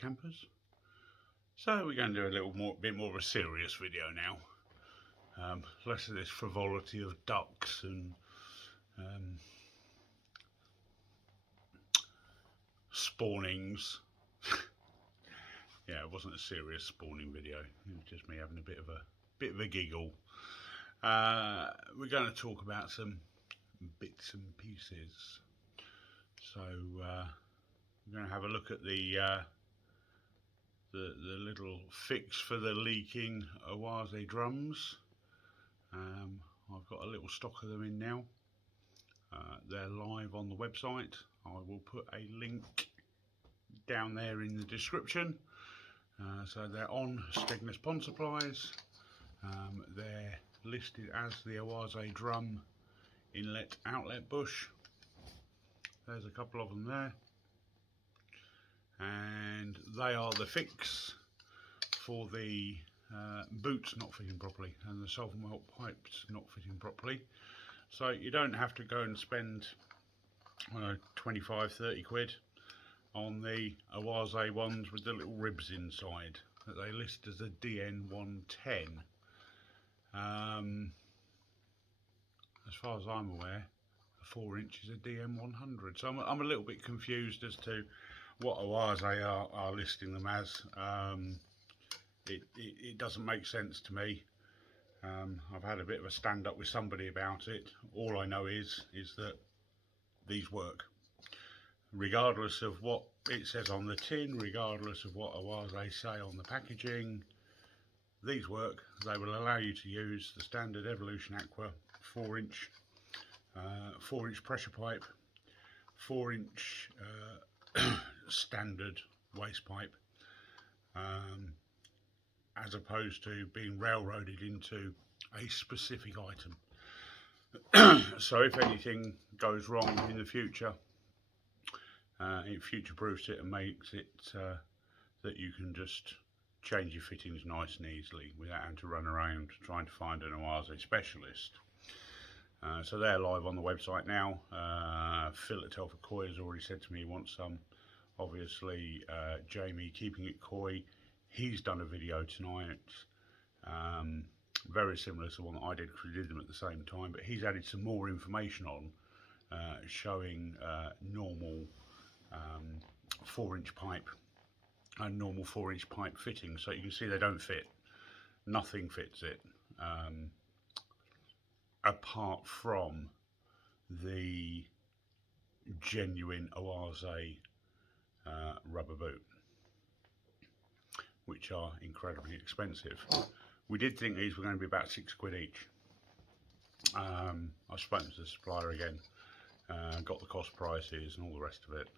campers. So we're going to do a bit more of a serious video now. Less of this frivolity of ducks and spawnings. Yeah, it wasn't a serious spawning video. It was just me having a bit of a giggle. We're going to talk about some bits and pieces. So we're going to have a look at the little fix for the leaking Oase drums. I've got a little stock of them in now. They're live on the website. I will put a link down there in the description. So they're on Skegnesspond supplies. They're listed as the Oase drum inlet outlet bush. There's a couple of them there, and they are the fix for the boots not fitting properly and the solvent welt pipes not fitting properly. So you don't have to go and spend 25-30 quid on the Oase ones with the little ribs inside that they list as a DN110. As far as I'm aware, a 4-inch is a DM100. So I'm a little bit confused as to what Oase are listing them as. It doesn't make sense to me. I've had a bit of a stand up with somebody about it. All I know is that these work. Regardless of what it says on the tin, regardless of what Oase say on the packaging, these work. They will allow you to use the standard Evolution Aqua 4-inch pressure pipe, 4-inch standard waste pipe, as opposed to being railroaded into a specific item. So if anything goes wrong in the future, it future-proofs it and makes it that you can just change your fittings nice and easily without having to run around trying to find an Oase specialist. So they're live on the website now. Phil at Telford Koi has already said to me he wants some. Obviously, Jamie, Keeping It Koi, he's done a video tonight, very similar to the one that I did because we did them at the same time, but he's added some more information on showing normal 4-inch pipe and normal 4-inch pipe fitting. So you can see they don't fit. Nothing fits it. Apart from the genuine Oase rubber boot, which are incredibly expensive. We did think these were going to be about 6 quid each. I've spoken to the supplier again, got the cost prices and all the rest of it.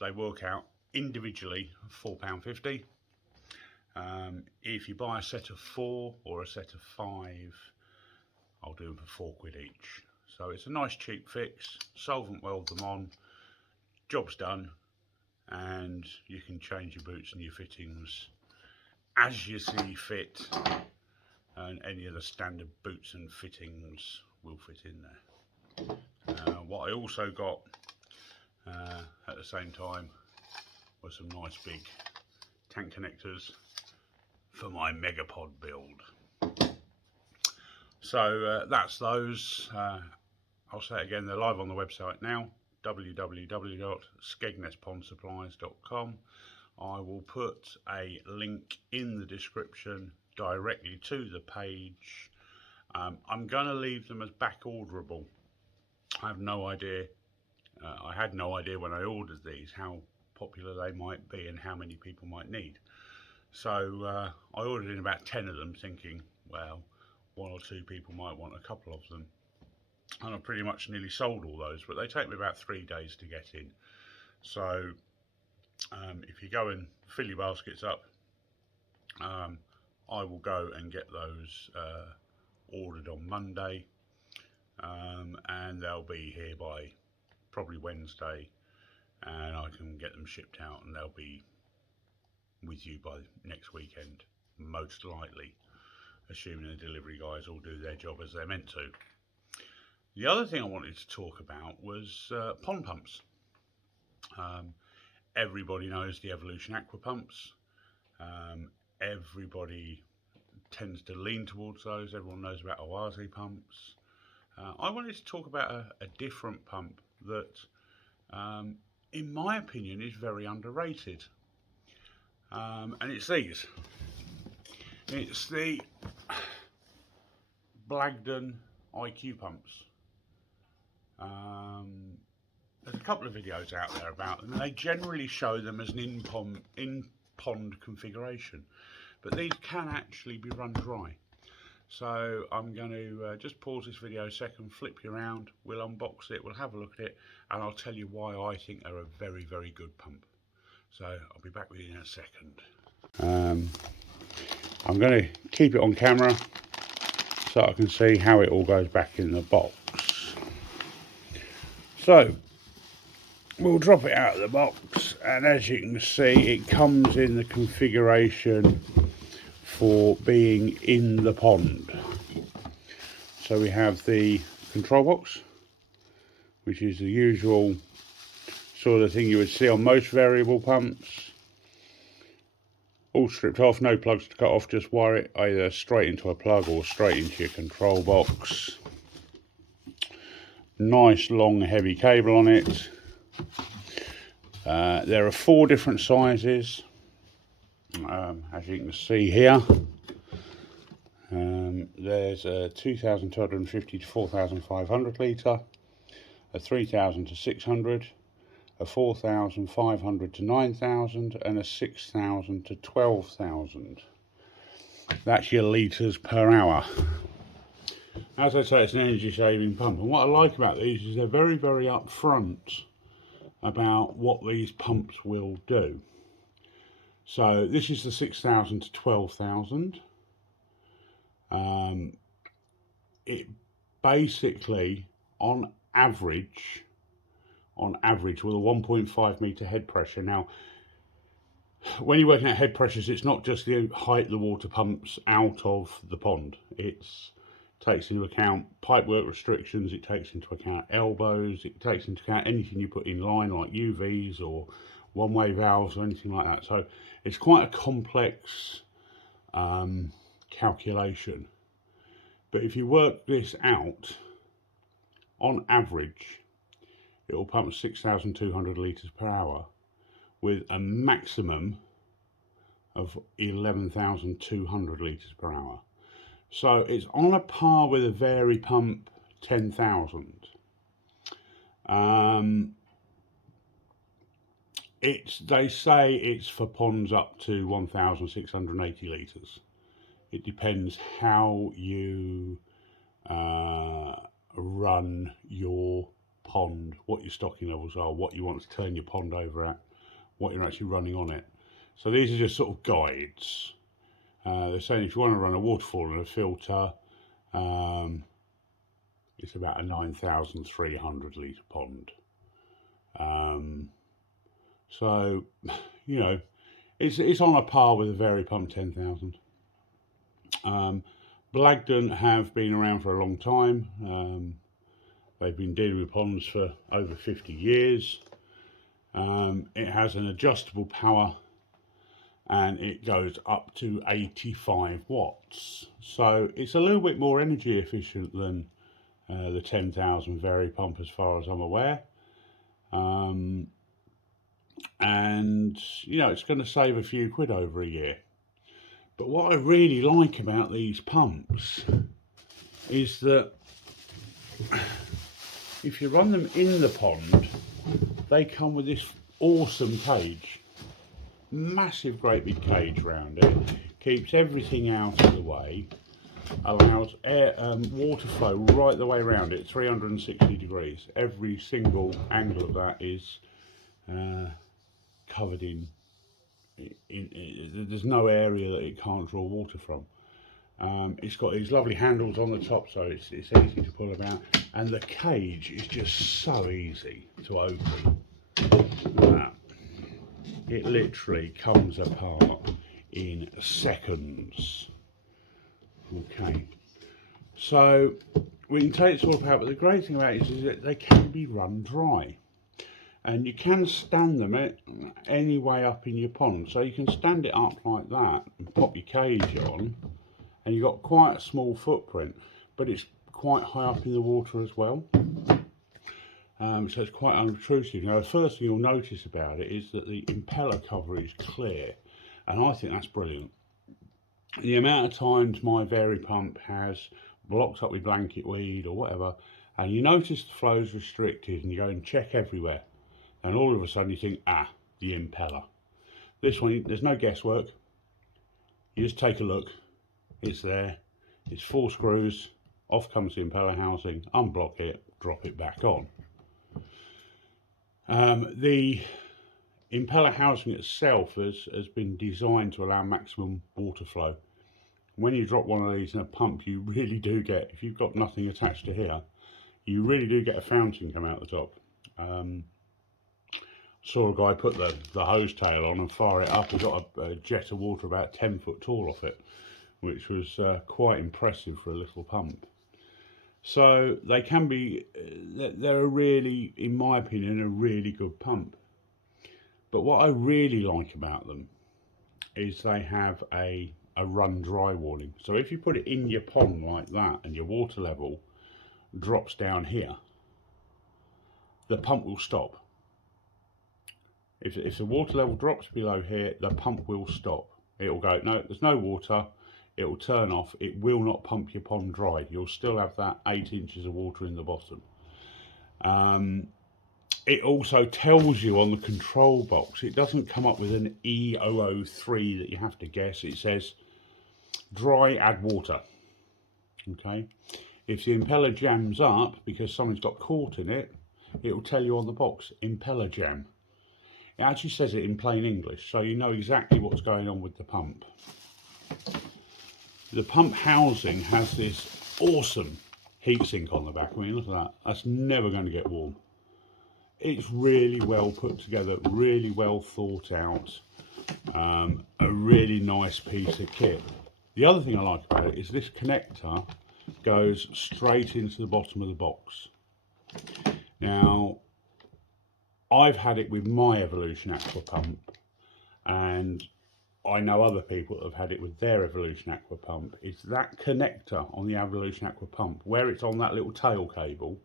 They work out individually £4.50. If you buy a set of 4 or a set of 5, I'll do them for 4 quid each. So it's a nice cheap fix. Solvent weld them on, job's done, and you can change your boots and your fittings as you see fit, and any of the standard boots and fittings will fit in there. What I also got at the same time were some nice big tank connectors for my Megapod build. So that's those. I'll say it again, they're live on the website now, www.skegnessponsupplies.com. I will put a link in the description directly to the page. I'm going to leave them as back orderable. I have no idea. I had no idea when I ordered these how popular they might be and how many people might need. So I ordered in about 10 of them thinking, well, 1 or 2 people might want a couple of them. And I pretty much nearly sold all those, but they take me about 3 days to get in. So if you go and fill your baskets up, I will go and get those ordered on Monday, and they'll be here by probably Wednesday, and I can get them shipped out and they'll be with you by next weekend, most likely, assuming the delivery guys all do their job as they're meant to. The other thing I wanted to talk about was pond pumps. everybody knows the Evolution aqua pumps. Everybody tends to lean towards those. Everyone knows about Oase pumps. I wanted to talk about a different pump that, in my opinion, is very underrated. And it's these. It's the Blagdon IQ pumps. There's a couple of videos out there about them, and they generally show them as an in-pond configuration, but these can actually be run dry. So I'm going to just pause this video a second, flip you around, we'll unbox it, we'll have a look at it, and I'll tell you why I think they're a very, very good pump. So I'll be back with you in a second. I'm going to keep it on camera so I can see how it all goes back in the box. So we'll drop it out of the box, and as you can see, it comes in the configuration for being in the pond. So we have the control box, which is the usual sort of thing you would see on most variable pumps. All stripped off, no plugs to cut off, just wire it either straight into a plug or straight into your control box. Nice long heavy cable on it. There are 4 different sizes, as you can see here. There's a 2,250 to 4,500 litre, a 3,000 to 600, a 4,500 to 9,000, and a 6,000 to 12,000. That's your litres per hour. As I say, it's an energy saving pump, and what I like about these is they're very, very upfront about what these pumps will do. So this is the 6,000 to 12,000. It basically, on average with a 1.5 metre head pressure. Now, when you're working at head pressures, it's not just the height the water pumps out of the pond. It takes into account pipework restrictions, it takes into account elbows, it takes into account anything you put in line like UVs or one-way valves or anything like that. So it's quite a complex calculation. But if you work this out, on average, it will pump 6,200 litres per hour with a maximum of 11,200 litres per hour. So it's on a par with a Vari pump 10,000. They say it's for ponds up to 1,680 litres. It depends how you run your pond, what your stocking levels are, what you want to turn your pond over at, what you're actually running on it. So these are just sort of guides. They're saying if you want to run a waterfall and a filter, it's about a 9,300 litre pond. So, you know, it's on a par with a Vari pump 10,000. Blagdon have been around for a long time. They've been dealing with ponds for over 50 years. It has an adjustable power, and it goes up to 85 watts. So it's a little bit more energy efficient than the 10,000 Vari pump as far as I'm aware. And, you know, it's going to save a few quid over a year. But what I really like about these pumps is that if you run them in the pond, they come with this awesome cage. Massive, great big cage around it. Keeps everything out of the way. Allows air, water flow right the way around it, 360 degrees. Every single angle of that is covered in, there's no area that it can't draw water from. It's got these lovely handles on the top, so it's easy to pull about, and the cage is just so easy to open. It literally comes apart in seconds. Okay, so we can take this all apart, but the great thing about it is that they can be run dry. and you can stand them any way up in your pond. So you can stand it up like that and pop your cage on, and you've got quite a small footprint, but it's quite high up in the water as well. So it's quite unobtrusive. Now, the first thing you'll notice about it is that the impeller cover is clear, and I think that's brilliant. The amount of times my Vary pump has blocked up with blanket weed or whatever, and you notice the flow's restricted, and you go and check everywhere, and all of a sudden you think, the impeller. This one, there's no guesswork. You just take a look. It's there. It's 4 screws. Off comes the impeller housing. Unblock it. Drop it back on. The impeller housing itself has been designed to allow maximum water flow. When you drop one of these in a pump, you really do get, if you've got nothing attached to here, you really do get a fountain come out the top. Saw a guy put the hose tail on and fire it up. He got a jet of water about 10 foot tall off it, which was quite impressive for a little pump. So they can be, they're a really, in my opinion, a really good pump. But what I really like about them is they have a run dry warning. So if you put it in your pond like that and your water level drops down here, the pump will stop. If the water level drops below here, the pump will stop. It will go, no, there's no water. It will turn off. It will not pump your pond dry. You'll still have that 8 inches of water in the bottom. It also tells you on the control box, it doesn't come up with an E003 that you have to guess. It says dry, add water. Okay. If the impeller jams up because something's got caught in it, it will tell you on the box, impeller jam. It actually says it in plain English, so you know exactly what's going on with the pump. The pump housing has this awesome heatsink on the back. I mean, look at that. That's never going to get warm. It's really well put together, really well thought out. A really nice piece of kit. The other thing I like about it is this connector goes straight into the bottom of the box. Now, I've had it with my Evolution Aqua pump, and I know other people that have had it with their Evolution Aqua pump. It's that connector on the Evolution Aqua pump, where it's on that little tail cable.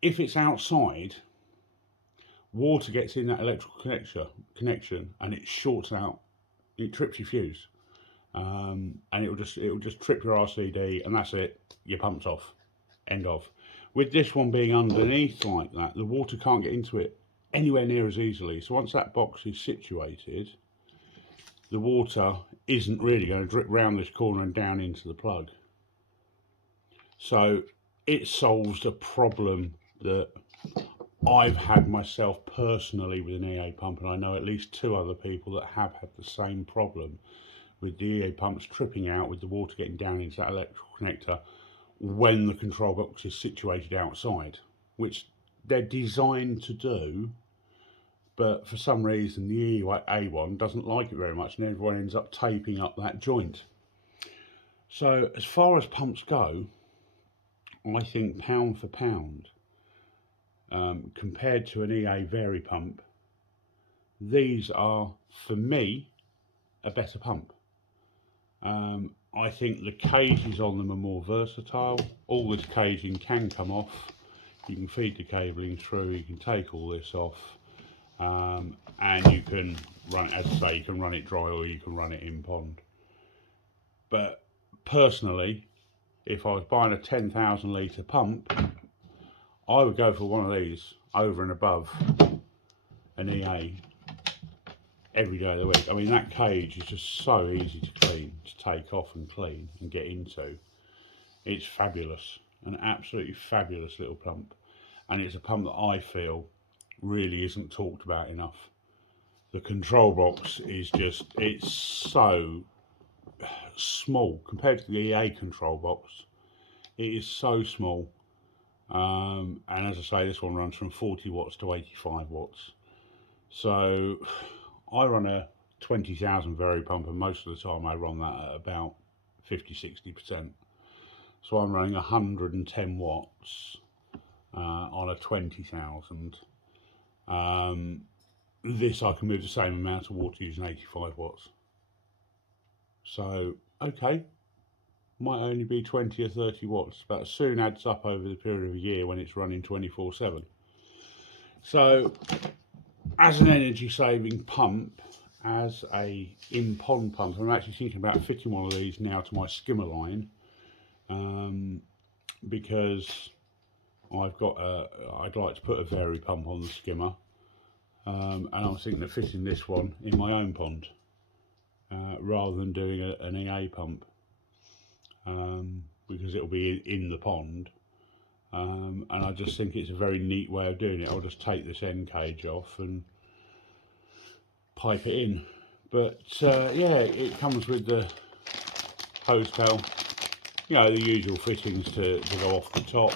If it's outside, water gets in that electrical connection and it shorts out, it trips your fuse, and it'll just trip your RCD, and that's it, your pump's off, end of. With this one being underneath like that, the water can't get into it anywhere near as easily. So once that box is situated, the water isn't really going to drip round this corner and down into the plug. So it solves a problem that I've had myself personally with an EA pump, and I know at least 2 other people that have had the same problem with the EA pumps tripping out with the water getting down into that electrical connector when the control box is situated outside, which they're designed to do, but for some reason the EA one doesn't like it very much, and everyone ends up taping up that joint. So as far as pumps go, I think pound for pound, compared to an EA Vary pump, these are, for me, a better pump. I think the cages on them are more versatile. All this caging can come off. You can feed the cabling through, you can take all this off, and you can run, as I say, you can run it dry or you can run it in pond. But personally, if I was buying a 10,000 litre pump, I would go for one of these over and above an EA every day of the week. I mean, that cage is just so easy to clean, to take off and clean and get into. It's fabulous, an absolutely fabulous little pump, and it's a pump that I feel really isn't talked about enough. The control box is just, it's so small compared to the EA control box. It is so small, and as I say, this one runs from 40 watts to 85 watts. So I run a 20,000 Vary pump, and most of the time I run that at about 50-60%. So I'm running 110 watts on a 20,000. This I can move the same amount of water using 85 watts. So, okay, might only be 20 or 30 watts, but soon adds up over the period of a year when it's running 24/7. So, as an energy saving pump, as a in-pond pump, I'm actually thinking about fitting one of these now to my skimmer line, because I'd like to put a vary pump on the skimmer, and I was thinking of fitting this one in my own pond, rather than doing an EA pump, because it'll be in the pond, and I just think it's a very neat way of doing it. I'll just take this end cage off and pipe it in, but yeah, it comes with the hose tail, you know, the usual fittings to go off the top.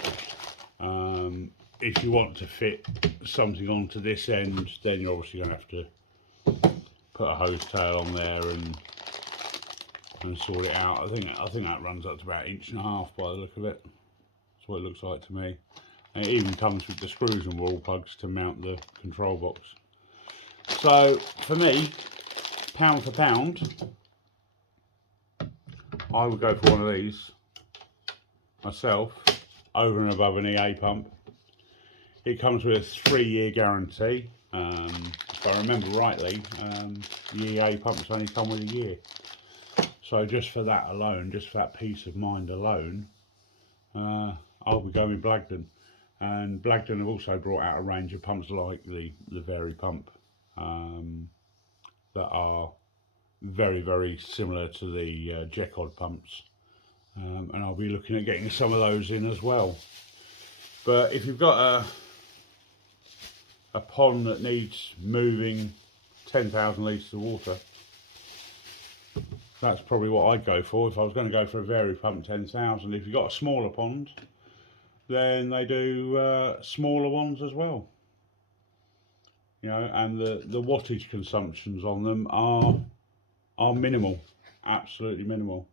If you want to fit something onto this end, then you're obviously going to have to put a hose tail on there and sort it out. I think that runs up to about 1.5 inches by the look of it. That's what it looks like to me. And it even comes with the screws and wall plugs to mount the control box. So for me, pound for pound, I would go for one of these myself, over and above an EA pump. It comes with a 3-year guarantee. If I remember rightly, the EA pumps only come with a year. So just for that alone, just for that peace of mind alone, I'll be going with Blagdon. And Blagdon have also brought out a range of pumps like the vary pump, that are very, very similar to the Jekod pumps. And I'll be looking at getting some of those in as well. But if you've got a pond that needs moving 10,000 litres of water, that's probably what I'd go for if I was going to go for a vary pump 10,000. If you've got a smaller pond, then they do smaller ones as well. You know, and the wattage consumptions on them are minimal, absolutely minimal.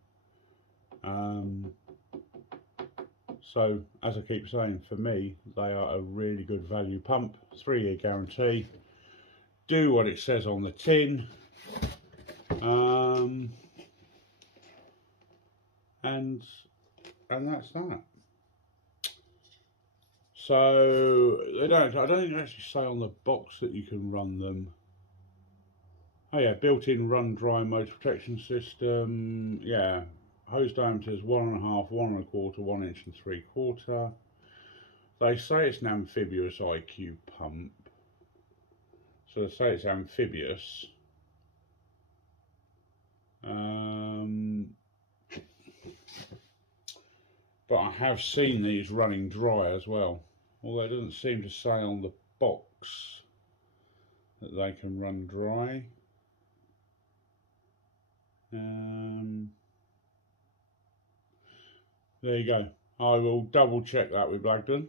So as I keep saying, for me, they are a really good value pump. 3-year guarantee. Do what it says on the tin. And that's that. So I don't think they actually say on the box that you can run them. Oh yeah, built-in run dry motor protection system. Yeah, hose diameters 1.5, 1.25, 1 3/4 inch. They say it's an amphibious IQ pump. So they say it's amphibious. But I have seen these running dry as well. Although it doesn't seem to say on the box that they can run dry. There you go. I will double check that with Blagdon.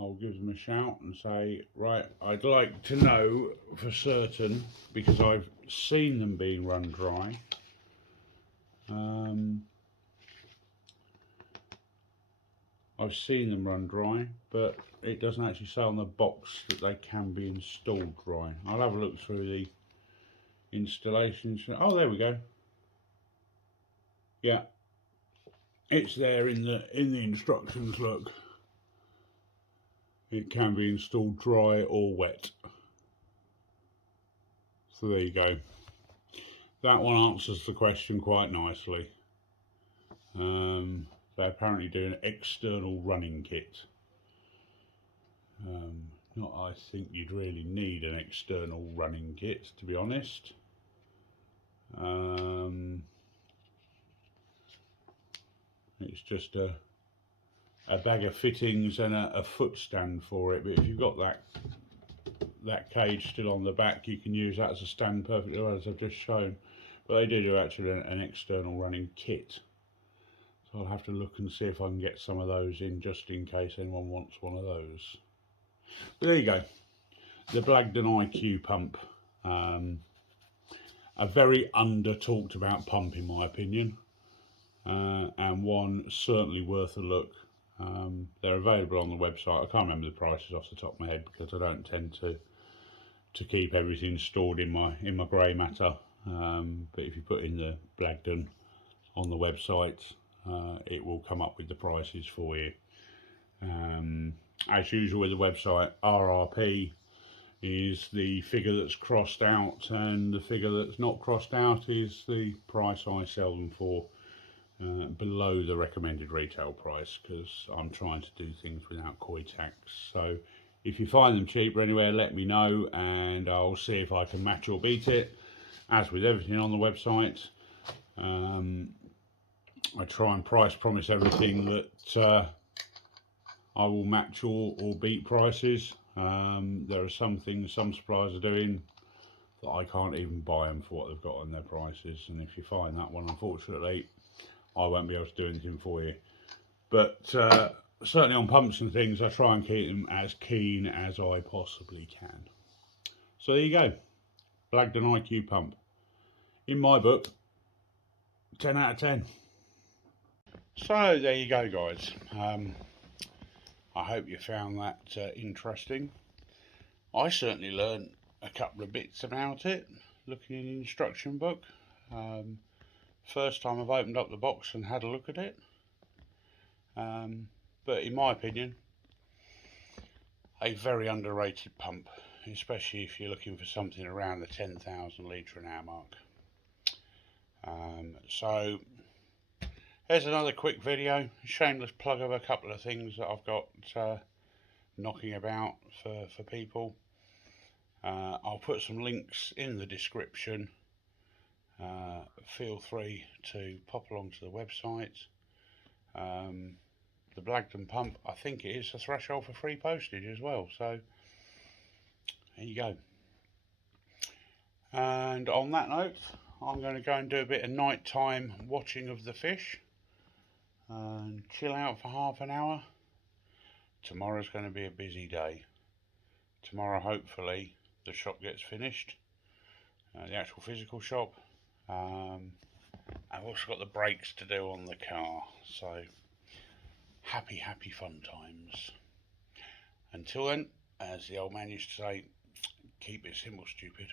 I'll give them a shout and say, right, I'd like to know for certain, because I've seen them being run dry. I've seen them run dry, but it doesn't actually say on the box that they can be installed dry. I'll have a look through the installations. Oh, there we go. Yeah, it's there in the instructions. Look, it can be installed dry or wet. So there you go. That one answers the question quite nicely. They apparently do an external running kit. Not I think you'd really need an external running kit, to be honest. It's just a bag of fittings and a foot stand for it. But if you've got that cage still on the back, you can use that as a stand perfectly well, as I've just shown. But they do actually an external running kit. So I'll have to look and see if I can get some of those in, just in case anyone wants one of those. But there you go, the Blagdon IQ pump. A very under talked about pump in my opinion, and one certainly worth a look. They're available on the website. I can't remember the prices off the top of my head because I don't tend to keep everything stored in my grey matter. But if you put in the Blagdon on the website, it will come up with the prices for you. As usual with the website, RRP is the figure that's crossed out, and the figure that's not crossed out is the price I sell them for, below the recommended retail price, because I'm trying to do things without coy tax. So if you find them cheaper anywhere, let me know and I'll see if I can match or beat it. As with everything on the website, I try and price promise everything that I will match or beat prices. There are some things some suppliers are doing that I can't even buy them for what they've got on their prices, and if you find that one, unfortunately I won't be able to do anything for you. But certainly on pumps and things, I try and keep them as keen as I possibly can. So there you go, Blagdon IQ pump. In my book, 10 out of 10. So there you go, guys. I hope you found that interesting. I certainly learned a couple of bits about it looking in the instruction book. First time I've opened up the box and had a look at it. But in my opinion, a very underrated pump, especially if you're looking for something around the 10,000 litre an hour mark. So there's another quick video, shameless plug of a couple of things that I've got knocking about for people. I'll put some links in the description. Feel free to pop along to the website. The Blagdon pump, I think it is a threshold for free postage as well, so there you go. And on that note, I'm going to go and do a bit of nighttime watching of the fish and chill out for half an hour. Tomorrow's going to be a busy day. Tomorrow hopefully the shop gets finished, the actual physical shop. I've also got the brakes to do on the car, so happy fun times. Until then, as the old man used to say, keep it simple, stupid.